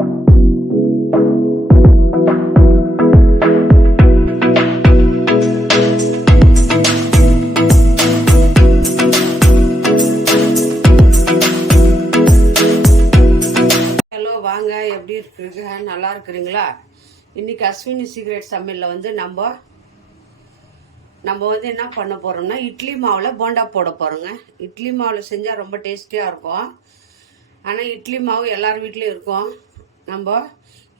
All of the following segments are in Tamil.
வாங்க, எப்படி இருக்குங்க? நல்லா இருக்கிறீங்களா? இன்னைக்கு அஸ்வினி சீக்ரெட் சமையலில் வந்து நம்ம வந்து என்ன பண்ண போகிறோம்னா, இட்லி மாவில் போண்டா போட போகிறோங்க. இட்லி மாவில் செஞ்சால் ரொம்ப டேஸ்டியாக இருக்கும். ஆனால் இட்லி மாவு எல்லார் வீட்லேயும் இருக்கும். நம்ம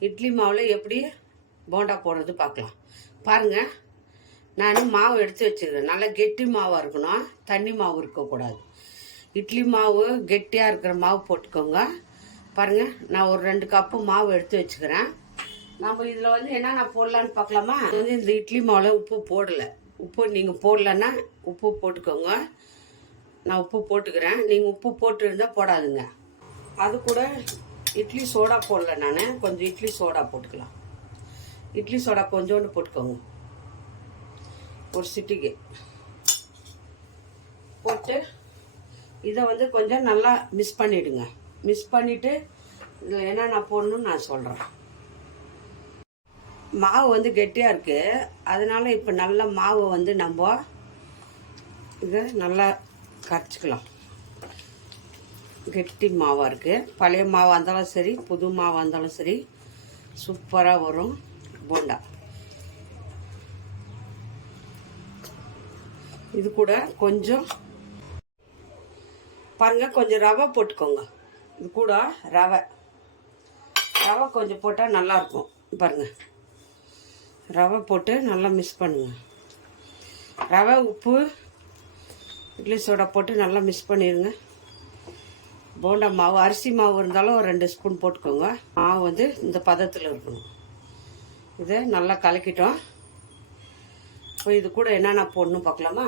இட்லி மாவில் எப்படி போண்டா போடுறது பார்க்கலாம். பாருங்கள், நான் மாவு எடுத்து வச்சுருக்கேன். நல்லா கெட்டி மாவாக இருக்கணும், தண்ணி மாவு இருக்கக்கூடாது. இட்லி மாவு கெட்டியாக இருக்கிற மாவு போட்டுக்கோங்க. பாருங்கள், நான் ஒரு 2 கப்பு மாவு எடுத்து வச்சுக்கிறேன். நம்ம இதில் வந்து என்னென்ன போடலான்னு பார்க்கலாமா? வந்து இந்த இட்லி மாவில் உப்பு போடலை. உப்பு நீங்கள் போடலன்னா உப்பு போட்டுக்கோங்க. நான் உப்பு போட்டுக்கிறேன். நீங்கள் உப்பு போட்டு இருந்தால் போடாதுங்க. அது கூட இட்லி சோடா போடல, நான் கொஞ்சம் இட்லி சோடா போட்டுக்கலாம். இட்லி சோடா கொஞ்சோண்டு போட்டுக்கோங்க, ஒரு சிட்டிக்கு போட்டு இதை வந்து கொஞ்சம் நல்லா மிக்ஸ் பண்ணிவிடுங்க. மிக்ஸ் பண்ணிவிட்டு இதில் என்னென்ன போடணும்னு நான் சொல்கிறேன். மாவு வந்து கெட்டியாக இருக்குது, அதனால் இப்போ நல்ல மாவு வந்து நம்ம இதை நல்லா கரைச்சிக்கலாம். கெட்டி மாவாக இருக்குது. பழைய மாவாக இருந்தாலும் சரி, புது மாவாக இருந்தாலும் சரி, சூப்பராக வரும் போண்டா. இது கூட கொஞ்சம் பாருங்கள், கொஞ்சம் ரவை போட்டுக்கோங்க. இது கூட ரவை கொஞ்சம் போட்டால் நல்லாயிருக்கும். பாருங்கள், ரவை போட்டு நல்லா மிக்ஸ் பண்ணுங்கள். ரவை, உப்பு, இட்லி சோடா போட்டு நல்லா மிக்ஸ் பண்ணிடுங்க. போண்டா மாவு, அரிசி மாவு இருந்தாலும் ஒரு 2 ஸ்பூன் போட்டுக்கோங்க. மாவு வந்து இந்த பதத்தில் இருக்கணும். இதை நல்லா கலக்கிட்டோம். இப்போ இது கூட என்னென்ன போடணும் பார்க்கலாமா?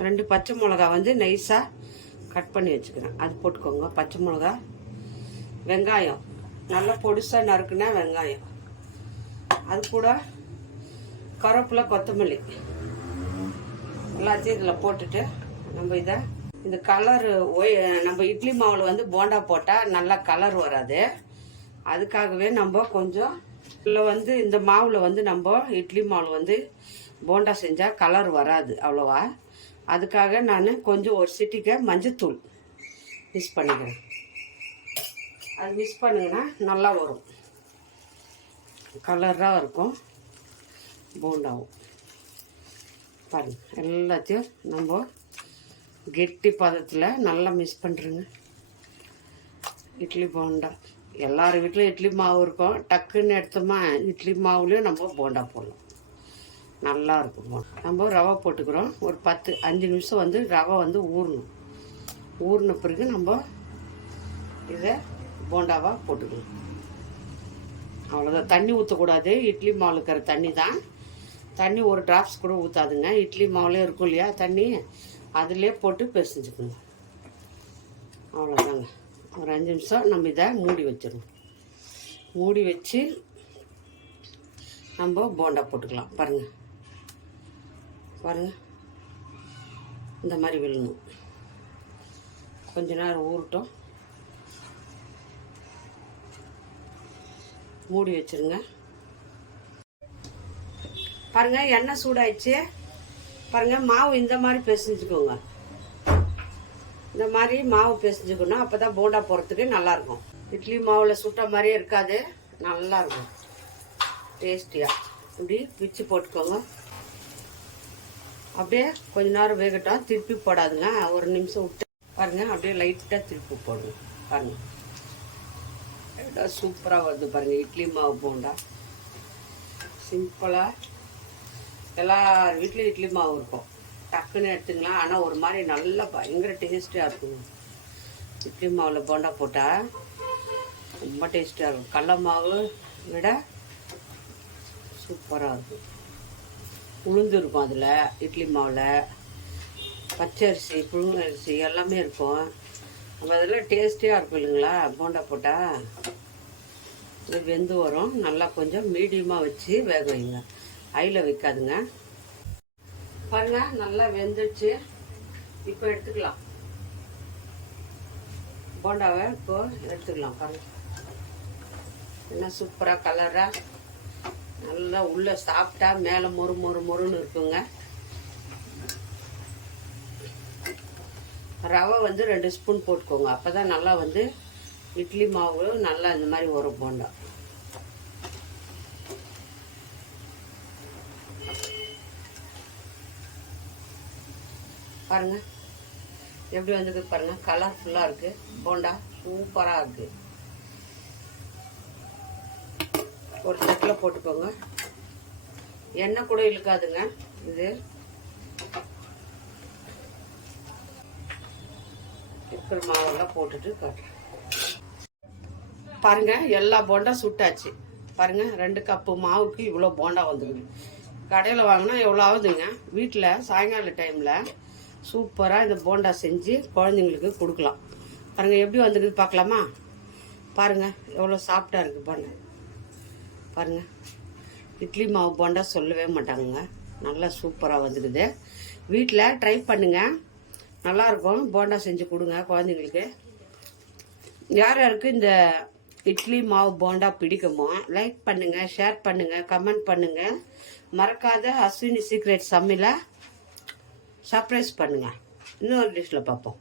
2 பச்சை மிளகா வந்து நைஸாக கட் பண்ணி வச்சுக்கிறேன், அது போட்டுக்கோங்க. பச்சை மிளகா, வெங்காயம் நல்லா பொடிசாக நறுக்குனா வெங்காயம், அது கூட கருவேப்பிலை, கொத்தமல்லி எல்லாத்தையும் இதில் போட்டுட்டு நம்ம இதை இந்த கலரு நம்ம இட்லி மாவில் வந்து போண்டா போட்டால் நல்லா கலர் வராது. அதுக்காகவே நம்ம கொஞ்சம் இதில் வந்து இந்த மாவில் வந்து நம்ம இட்லி மாவில் வந்து போண்டா செஞ்சால் கலர் வராது அவ்வளோவா. அதுக்காக நான் கொஞ்சம் ஒரு சிட்டிக்கை மஞ்சத்தூள் மிக்ஸ் பண்ணிக்கிறேன். அது மிக்ஸ் பண்ணிங்கன்னா நல்லா வரும், கலராக இருக்கும் போண்டாவும். பாருங்கள், எல்லாத்தையும் நம்ம கெட்டி பதத்தில் நல்லா மிக்ஸ் பண்ணுறேங்க. இட்லி போண்டா எல்லார் வீட்லையும் இட்லி மாவு இருக்கும். டக்குன்னு எடுத்தோமா இட்லி மாவுலேயும் நம்ம போண்டா போடலாம், நல்லா இருக்கும். நம்ம ரவை போட்டுக்கிறோம். ஒரு 5 நிமிஷம் வந்து ரவை வந்து ஊறணும். ஊறின பிறகு நம்ம இதை போண்டாவாக போட்டுக்கணும். அவ்வளோதான். தண்ணி ஊற்றக்கூடாது. இட்லி மாவில் இருக்கிற தண்ணி தான். தண்ணி ஒரு ட்ராப்ஸ் கூட ஊற்றாதுங்க. இட்லி மாவுலேயே இருக்கும் இல்லையா தண்ணி, அதிலே போட்டு பிசைஞ்சுக்கணும். அவ்வளோதாங்க. ஒரு 5 நிமிஷம் நம்ம இதை மூடி வச்சிடணும். மூடி வச்சு நம்ம போண்டா போட்டுக்கலாம். பாருங்கள் பாருங்கள், இந்த மாதிரி விழணும். கொஞ்ச நேரம் ஊறட்டும், மூடி வச்சுருங்க. பாருங்கள், எண்ணெய் சூடாயிடுச்சு. பாருங்கள், மாவு இந்த மாதிரி பிசைஞ்சுக்கோங்க. இந்த மாதிரி மாவு பிசைஞ்சுக்கணும். அப்போ தான் போண்டா போடுறதுக்கு நல்லாயிருக்கும். இட்லி மாவில் சுட்ட மாதிரியே இருக்காது, நல்லாயிருக்கும் டேஸ்டியாக. இப்படி பிச்சு போட்டுக்கோங்க. அப்படியே கொஞ்ச நேரம் வேகட்டும். திருப்பி போடாதுங்க, ஒரு நிமிஷம் விட்டு பாருங்கள். அப்படியே லைட்டாக திருப்பி போடுங்க. பாருங்கள், சூப்பராக வருது பாருங்கள் இட்லி மாவு போண்டா. சிம்பிளாக எல்லார் வீட்லேயும் இட்லி மாவு இருக்கும், டக்குன்னு எடுத்துக்கலாம். ஆனால் ஒரு மாதிரி நல்லா பயங்கர டேஸ்டியாக இருக்குங்க. இட்லி மாவில் போண்டா போட்டால் ரொம்ப டேஸ்டியாக இருக்கும். கடல மாவு விட சூப்பராக இருக்கும். உளுந்து இருக்கும் அதில், இட்லி மாவில் பச்சரிசி, புழுங்கரிசி எல்லாமே இருக்கும். நம்ம அதில் டேஸ்டியாக இருக்கும் இல்லைங்களா போண்டா போட்டால். இது வெந்து வரும். நல்லா கொஞ்சம் மீடியமாக வச்சு வேக வைங்க, ஹையில் வைக்காதுங்க. பாருங்கள், நல்லா வெந்துடுச்சு. இப்போ எடுத்துக்கலாம் போண்டாவை. இப்போ எடுத்துக்கலாம் பாருங்கள். என்ன சூப்பராக கலராக நல்லா உள்ளே சாப்பிட்டா மேலே மொறு மொறு மொறுன்னு இருக்குங்க. ரவை வந்து 2 ஸ்பூன் போட்டுக்கோங்க. அப்போ தான் நல்லா வந்து இட்லி மாவு நல்லா இந்த மாதிரி வரும் போண்டா. பாருங்க எப்படி வந்துருக்கு பாருங்க, கலர்ஃபுல்லாக இருக்கு போண்டா, சூப்பராக இருக்கு. ஒரு தட்டில் போட்டுக்கோங்க. எண்ணெய் கூட இழுக்காதுங்க இது. இருக்கிற மாவெல்லாம் போட்டுட்டு காட்டுறேன் பாருங்க. எல்லா போண்டா சுட்டாச்சு பாருங்க. 2 கப்பு மாவுக்கு இவ்வளோ போண்டா வந்துடுது. கடையில் வாங்கினா எவ்வளோ ஆகுதுங்க. வீட்டில் சாயங்கால டைமில் சூப்பராக இந்த போண்டா செஞ்சு குழந்தைங்களுக்கு கொடுக்கலாம். பாருங்கள் எப்படி வந்துருக்குது பார்க்கலாமா? பாருங்கள் எவ்வளோ சாஃப்டாக இருக்குது போண்டா. பாருங்கள் இட்லி மாவு போண்டா சொல்லவே மாட்டாங்க. நல்லா சூப்பராக வந்துருக்குது. வீட்டில் ட்ரை பண்ணுங்கள், நல்லாயிருக்கும். போண்டா செஞ்சு கொடுங்க குழந்தைங்களுக்கு. யார் யாருக்கு இந்த இட்லி மாவு போண்டா பிடிக்குமோ லைக் பண்ணுங்கள், ஷேர் பண்ணுங்கள், கமெண்ட் பண்ணுங்கள். மறக்காத அஸ்வினி சீக்ரெட் சமையலை சர்ப்ரைஸ் பண்ணுங்கள். இன்னொரு டிஷ்ஷில் பார்ப்போம்.